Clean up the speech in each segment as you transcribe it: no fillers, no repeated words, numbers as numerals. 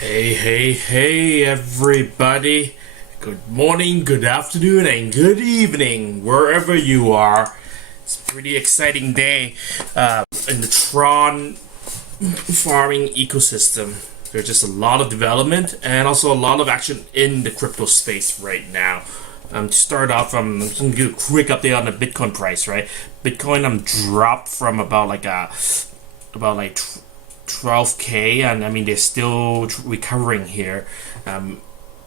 Hey, everybody. Good morning, good afternoon, and good evening, wherever you are. It's a pretty exciting day in the TRON farming ecosystem. There's just a lot of development and also a lot of action in the crypto space right now. To start off, I'm just going to give a quick update on the Bitcoin price, right? Bitcoin dropped from about 12k, and I mean they're still recovering here.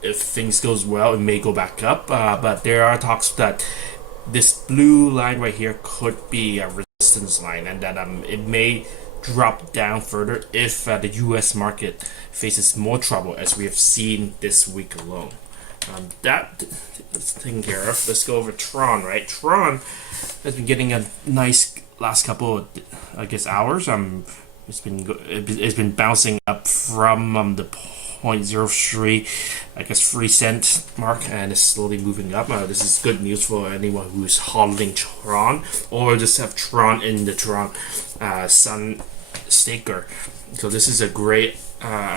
If things goes well, it may go back up, but there are talks that this blue line right here could be a resistance line, and that it may drop down further if the U.S. market faces more trouble, as we have seen this week alone. That's taken care of. Let's go over Tron. Right, Tron has been getting a nice last couple of, hours. It's been bouncing up from the 0.03, 3 cent mark, and it's slowly moving up. This is good news for anyone who's holding Tron or just have Tron in the Tron Sun staker. So this is a great.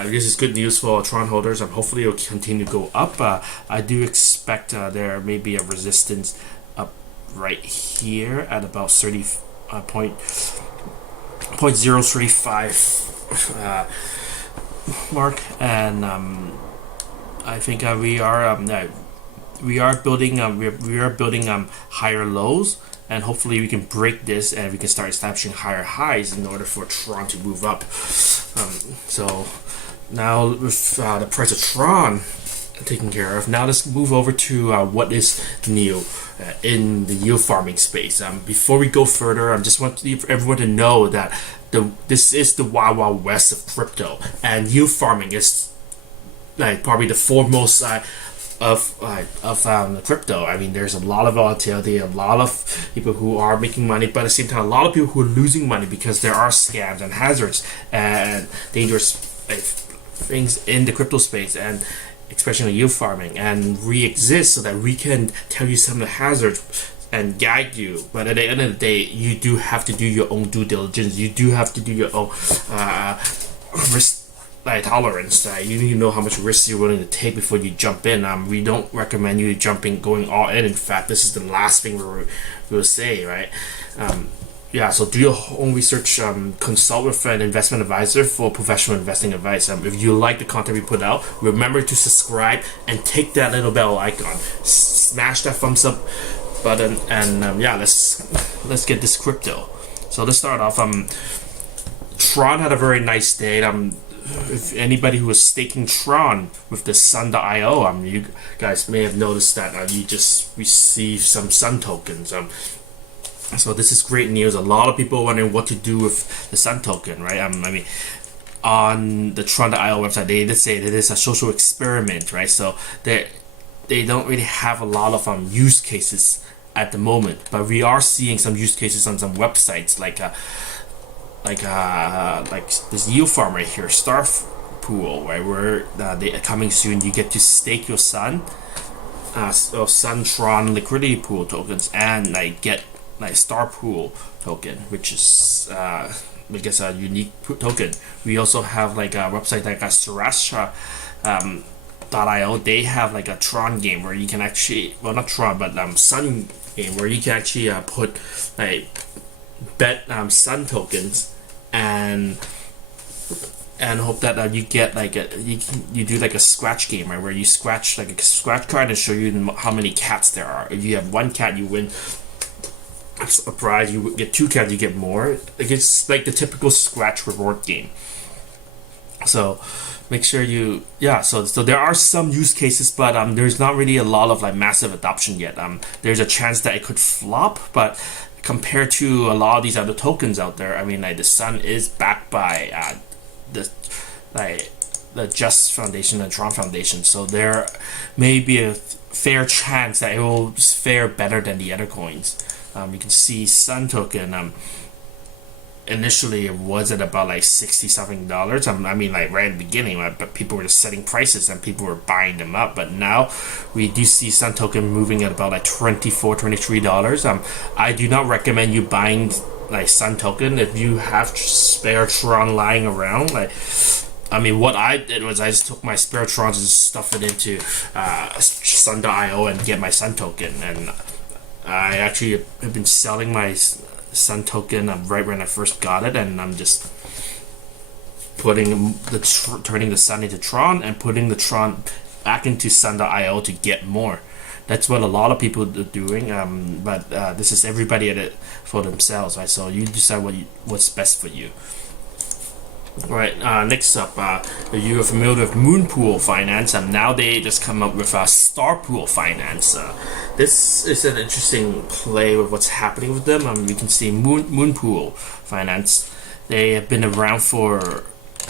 This is good news for Tron holders. Hopefully it will continue to go up. I do expect there may be a resistance up right here at about 0.035 mark, and I think we are building higher lows, and hopefully we can break this and we can start establishing higher highs in order for Tron to move up. So now with the price of Tron taken care of, now let's move over to what is new in the yield farming space. Before we go further, I just want everyone to know that this is the wild west of crypto, and yield farming is probably the foremost side of crypto. I mean, there's a lot of volatility, a lot of people who are making money, but at the same time, a lot of people who are losing money because there are scams and hazards and dangerous things in the crypto space, and especially in yield farming. And we exist so that we can tell you some of the hazards and guide you. But at the end of the day, you do have to do your own due diligence. You do have to do your own risk tolerance. You need to know how much risk you're willing to take before you jump in. We don't recommend you going all in. In fact, this is the last thing we'll say, right? So do your own research. Consult with an investment advisor for professional investing advice. If you like the content we put out, remember to subscribe and take that little bell icon. Smash that thumbs up button, and let's get this crypto. So let's start off. Tron had a very nice day. If anybody who was staking Tron with the Sun.io, you guys may have noticed that you just received some Sun tokens. So this is great news. A lot of people are wondering what to do with the Sun token, right? On the Tron.io website, they did say that it's a social experiment, right? So they don't really have a lot of use cases at the moment, but we are seeing some use cases on some websites like this yield farm right here, Starpool, right, where they are coming soon. You get to stake your Sun Tron liquidity pool tokens and get Starpool token, which is a unique token. We also have a website like a Sriacha .io. They have a Tron game where you can actually, well, not Tron, but Sun game where you can actually put bet Sun tokens and hope that you get you do a scratch game, right, where you scratch a scratch card and show you how many cats there are. If you have one cat, you win a prize. You get two cats, you get more. It's like the typical scratch reward game. So make sure so there are some use cases, but there's not really a lot of massive adoption yet. There's a chance that it could flop, but compared to a lot of these other tokens out there, the Sun is backed by the Just Foundation and Tron Foundation, so there may be a fair chance that it will fare better than the other coins. You can see Sun token. Initially, it was at about $60 something. Right at the beginning, right? But people were just setting prices and people were buying them up. But now we do see Sun token moving at about $24, $23. I do not recommend you buying Sun token if you have spare Tron lying around. I mean, what I did was I just took my spare trons and stuff it into Sun.io and get my Sun token. And I actually have been selling my Sun token right when I first got it, and I'm just putting turning the Sun into Tron and putting the Tron back into Sun.io to get more. That's what a lot of people are doing. But this is everybody at it for themselves, right? So you decide what's best for you. Right, next up, you are familiar with Moonpool.finance, and now they just come up with Starpool.finance. This is an interesting play with what's happening with them. We can see Moonpool.finance. They have been around for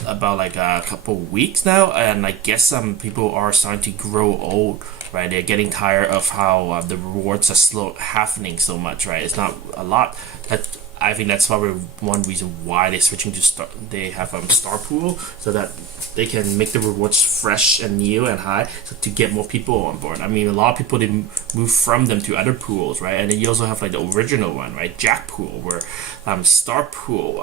about like a couple weeks now, and I guess people are starting to grow old, right? They're getting tired of how the rewards are happening so much, right? It's not a lot. I think that's probably one reason why they're switching to they have Starpool, so that they can make the rewards fresh and new and high, so to get more people on board. I mean, a lot of people, they move from them to other pools, right? And then you also have like the original one, right? Jackpool, where Starpool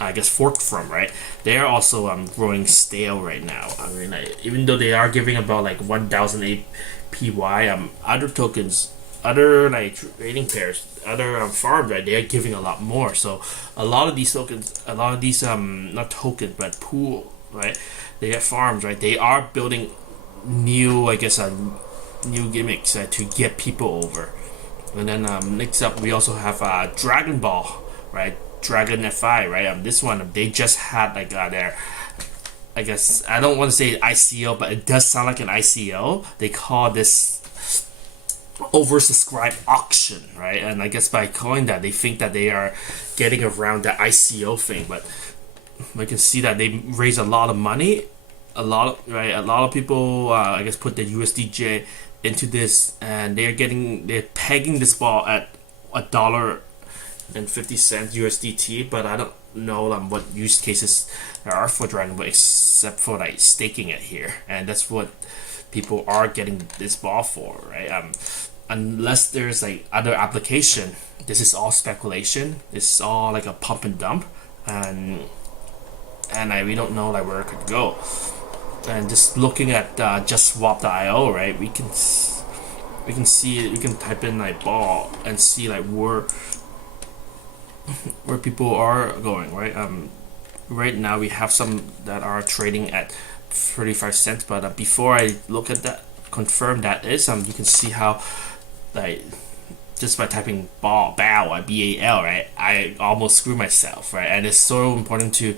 I guess forked from, right? They are also growing stale right now. I mean, even though they are giving about like 1,000 APY, other tokens, other like trading pairs, other farms, right? They are giving a lot more. So a lot of these tokens, not tokens but pool, right? They have farms, right? They are building new, I guess, new gimmicks to get people over. And then next up, we also have Dragon Ball, right? Dragonfi, right? This one, they just had like their, I guess, I don't want to say ICO, but it does sound like an ICO. They call this oversubscribed auction, right? And I guess by calling that, they think that they are getting around the ICO thing. But we can see that they raise a lot of money, a lot of people, I guess, put the USDJ into this, and they're pegging this ball at $1.50 USDT. But I don't know what use cases there are for Dragon Ball except for like staking it here, and that's what people are getting this ball for, right? Unless there's like other application, this is all speculation. This is all like a pump and dump, and we don't know like where it could go. And just looking at justswap.io, right? We can see it. We can type in like ball and see like where people are going, right? Right now we have some that are trading at 35 cents, but before I look at that, confirm that is you can see how, like, just by typing BAL, BAL, right, I almost screw myself, right? And it's so important to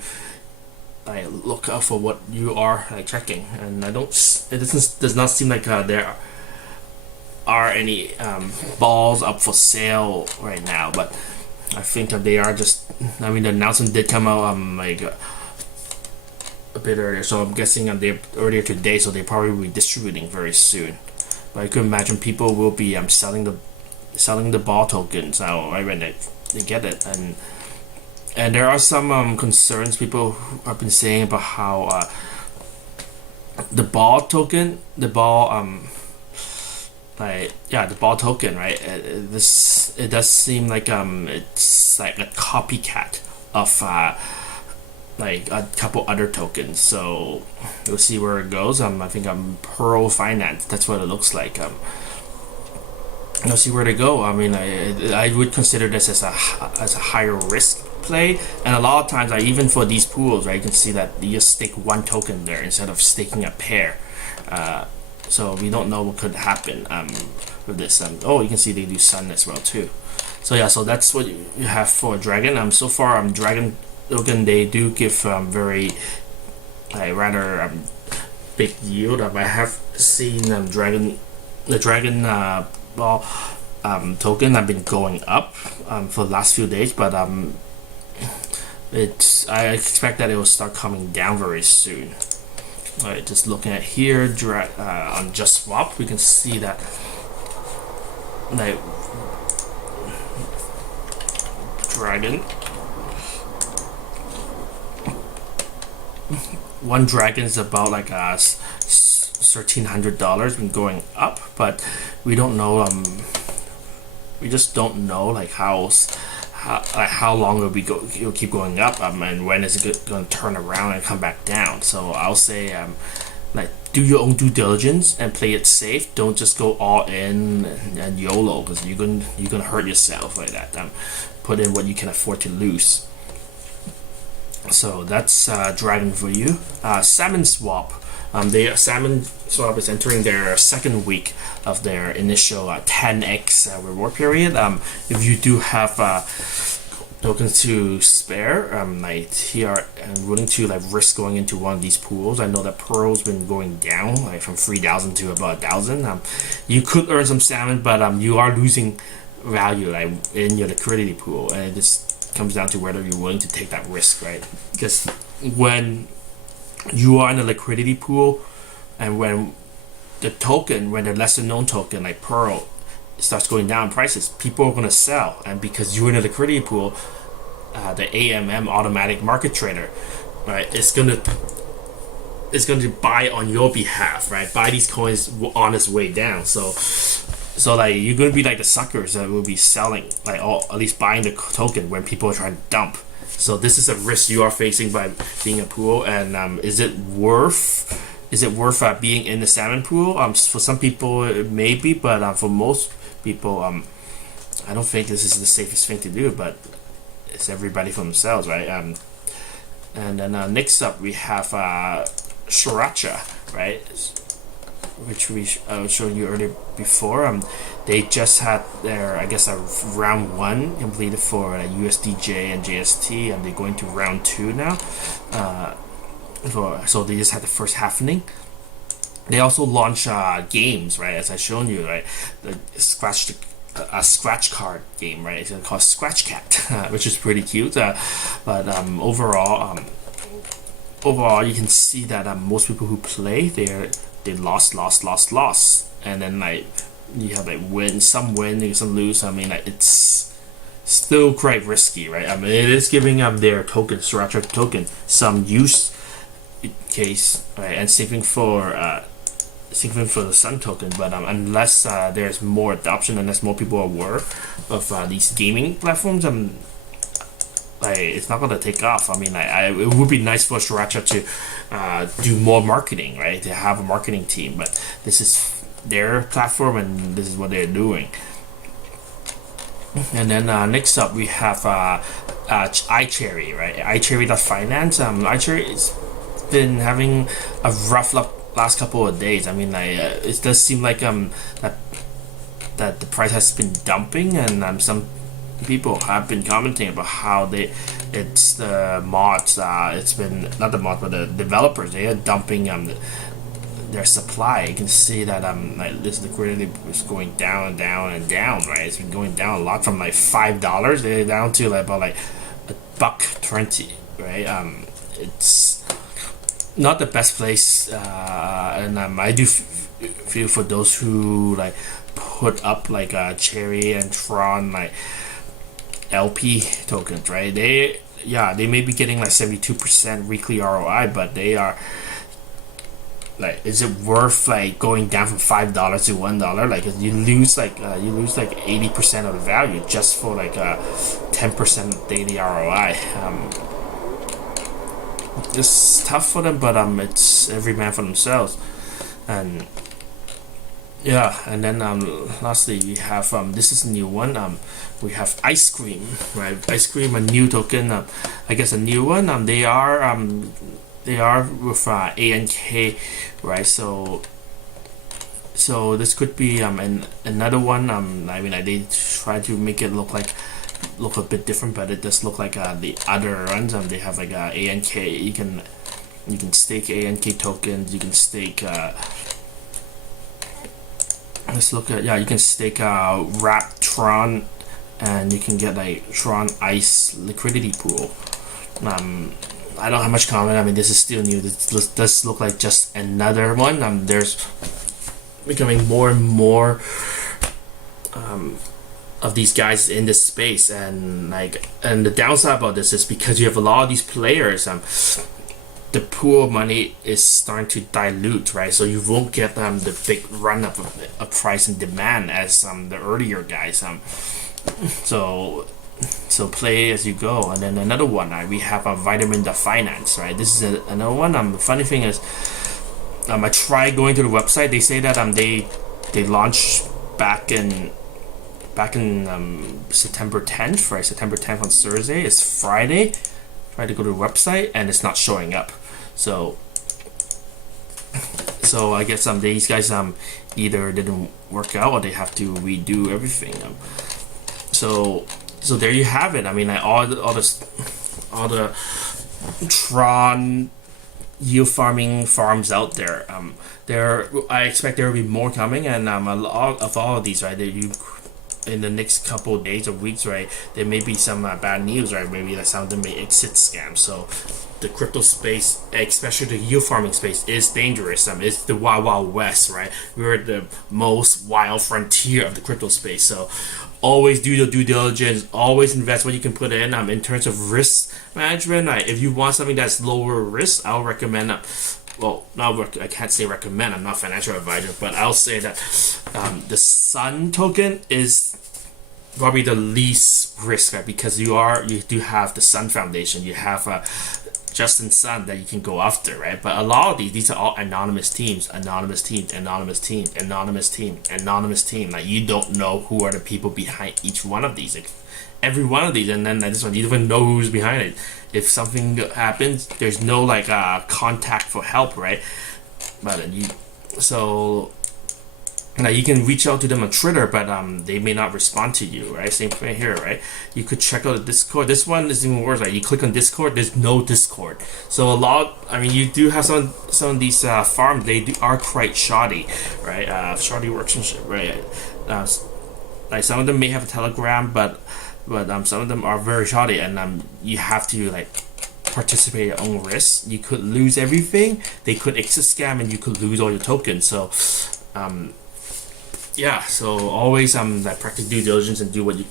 like look out for what you are like checking. And does not seem like there are any balls up for sale right now, but I think that they are just, I mean, the announcement did come out like a bit earlier, so I'm guessing they're earlier today, so they probably will be distributing very soon. But I could imagine people will be selling the ball tokens now, right, when they get it. And there are some concerns people have been saying about how the ball token, the ball token, right? It does seem like it's like a copycat of like a couple other tokens. So we'll see where it goes. I think Pearl.finance. That's what it looks like. We'll see where they go. I mean, I would consider this as a higher risk play, and a lot of times, even for these pools, right, you can see that you just stake one token there instead of staking a pair. So we don't know what could happen with this. You can see they do Sun as well too. So yeah, so that's what you have for Dragon. So far, Dragon token, they do give very rather big yield. I have seen the Dragon Ball token have been going up for the last few days, but I expect that it will start coming down very soon. Alright, just looking at here, on Just Swap, we can see that like Dragon, one dragon is about like $1,300, been going up, but we don't know. We just don't know like how how long will it'll keep going up, and when is it going to turn around and come back down. So I'll say like do your own due diligence and play it safe. Don't just go all in and YOLO, because you're gonna hurt yourself like that. Put in what you can afford to lose. So that's Dragon for you. Salmon Swap. Salmon Swap is entering their second week of their initial 10x reward period. If you do have tokens to spare, like here, I'm willing to like risk going into one of these pools. I know that Pearl's been going down like from 3,000 to about 1,000. You could earn some salmon, but you are losing value like in your liquidity pool, and it just comes down to whether you're willing to take that risk, right? Because when you are in a liquidity pool, and when the lesser known token like Pearl starts going down in prices, people are going to sell, and because you're in a liquidity pool, the AMM, automatic market trader, right, it's going to buy on your behalf, right, buy these coins on its way down. So like you're going to be like the suckers that will be selling, like, or at least buying the token when people are trying to dump. So this is a risk you are facing by being a pool. And is it worth being in the salmon pool? For some people it may be, but for most people, I don't think this is the safest thing to do. But it's everybody for themselves, right? And then next up we have Sriacha, right? Which I was showing you earlier before. They just had their, I guess, round 1 completed for USDJ and JST, and they're going to round 2 now. So they just had the first happening. They also launch games, right? As I shown you, right? A scratch card game, right? It's called Scratch Cat, which is pretty cute. But overall, you can see that most people who play they lost, and then like you have like some win, some lose. I mean, like, it's still quite risky, right? I mean, it is giving their token, Sriacha token, some use case, right, and saving for the Sun token. But unless there's more adoption, unless more people are aware of these gaming platforms, like, it's not gonna take off. I mean, it would be nice for Sriacha to do more marketing, right? To have a marketing team, but this is their platform and this is what they're doing. And then next up we have iCherry, right? iCherry.finance. iCherry's been having a rough last couple of days. I mean, like, it does seem like that the price has been dumping, and some people have been commenting about how it's the mods, it's been not the mods but the developers, they are dumping their supply. You can see that like this liquidity is going down and down and down, right? It's been going down a lot, from like $5 they're down to like about like $1.20, right? It's not the best place, and I do feel for those who like put up like Cherry and Tron like LP tokens, right? They may be getting like 72% weekly ROI, but they are like, is it worth like going down from $5 to $1? Like, you lose like 80% of the value just for like 10% daily ROI. It's tough for them, but it's every man for themselves. And yeah, and then lastly we have this is a new one. We have icecream, right? Icecream, a new token, I guess a new one. They are with ANK, right? So this could be another one. I mean, they try to make it look a bit different, but it does look like the other ones. They have like ANK. You can stake ANK tokens. You can stake. Let's look at, you can stake wrap Tron, and you can get like Tron Ice liquidity pool. I don't have much comment. I mean, this is still new. This does look like just another one. There's becoming more and more of these guys in this space, and the downside about this is because you have a lot of these players. The pool of money is starting to dilute, right? So you won't get the big run up of price and demand as the earlier guys. So so play as you go. And then another one, we have a Vitamin.finance, right? This is another one. The funny thing is, I tried going to the website. They say that they launched back in September 10th, right? September 10th on Thursday. It's Friday. Try to go to the website and it's not showing up. So I guess these guys either didn't work out or they have to redo everything. So there you have it. I mean, like all the TRON yield farming farms out there. I expect there will be more coming, and a lot of all of these, right? In the next couple of days or weeks, right? There may be some bad news, right? Maybe like some of them may exit scams. So the crypto space, especially the yield farming space, is dangerous. It's the wild, wild west, right? We're at the most wild frontier of the crypto space. So always do your due diligence. Always invest what you can put in. In terms of risk management, right? If you want something that's lower risk, I'll recommend. I can't say recommend. I'm not a financial advisor, but I'll say that the Sun token is probably the least risk, right? Because you do have the Sun Foundation, you have Justin Sun that you can go after, right? But a lot of these are all anonymous teams. Like you don't know who are the people behind each one of these. Like, every one of these, and then this one, you don't even know who's behind it. If something happens, there's no contact for help, right? But you can reach out to them on Twitter, but they may not respond to you, right? Same thing here, right? You could check out the Discord. This one is even worse. Like you click on Discord, there's no Discord. So you do have some of these farms. They are quite shoddy, right? Shoddy workmanship, right? Like some of them may have a Telegram, but some of them are very shoddy, and you have to participate at your own risk. You could lose everything. They could exit scam, and you could lose all your tokens. So, so always practice due diligence and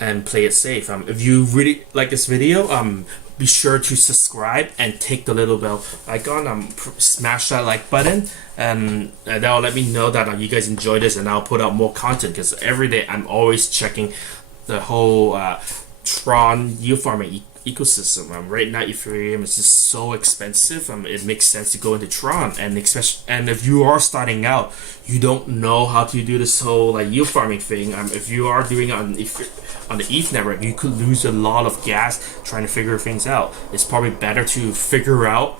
and play it safe. If you really like this video, be sure to subscribe and take the little bell icon. Smash that like button, and that'll let me know that you guys enjoy this, and I'll put out more content, because every day I'm always checking the whole TRON yield farming ecosystem. Right now, Ethereum is just so expensive. It makes sense to go into TRON, and if you are starting out, you don't know how to do this whole yield farming thing. If you are doing it on the ETH network, you could lose a lot of gas trying to figure things out. It's probably better to figure out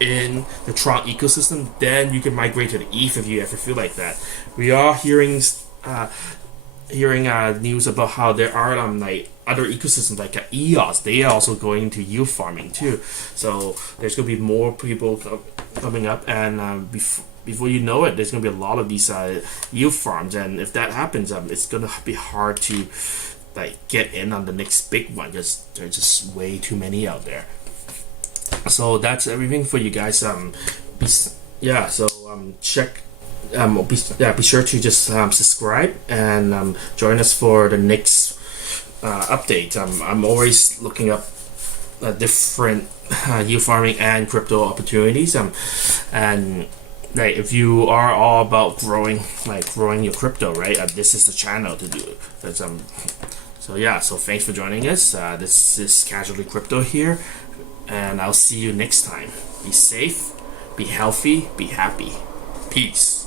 in the TRON ecosystem, then you can migrate to the ETH if you ever feel like that. We are hearing news about how there are other ecosystems like EOS. They are also going into yield farming too. So there's going to be more people coming up, and before you know it, there's going to be a lot of these yield farms. And if that happens, it's going to be hard to get in on the next big one. There's just way too many out there. So that's everything for you guys. Check. Be sure to just subscribe and join us for the next update. I'm always looking up different yield farming and crypto opportunities. And if you are all about growing your crypto, right? This is the channel to do it. So thanks for joining us. This is Casually Crypto here, and I'll see you next time. Be safe, be healthy, be happy. Peace.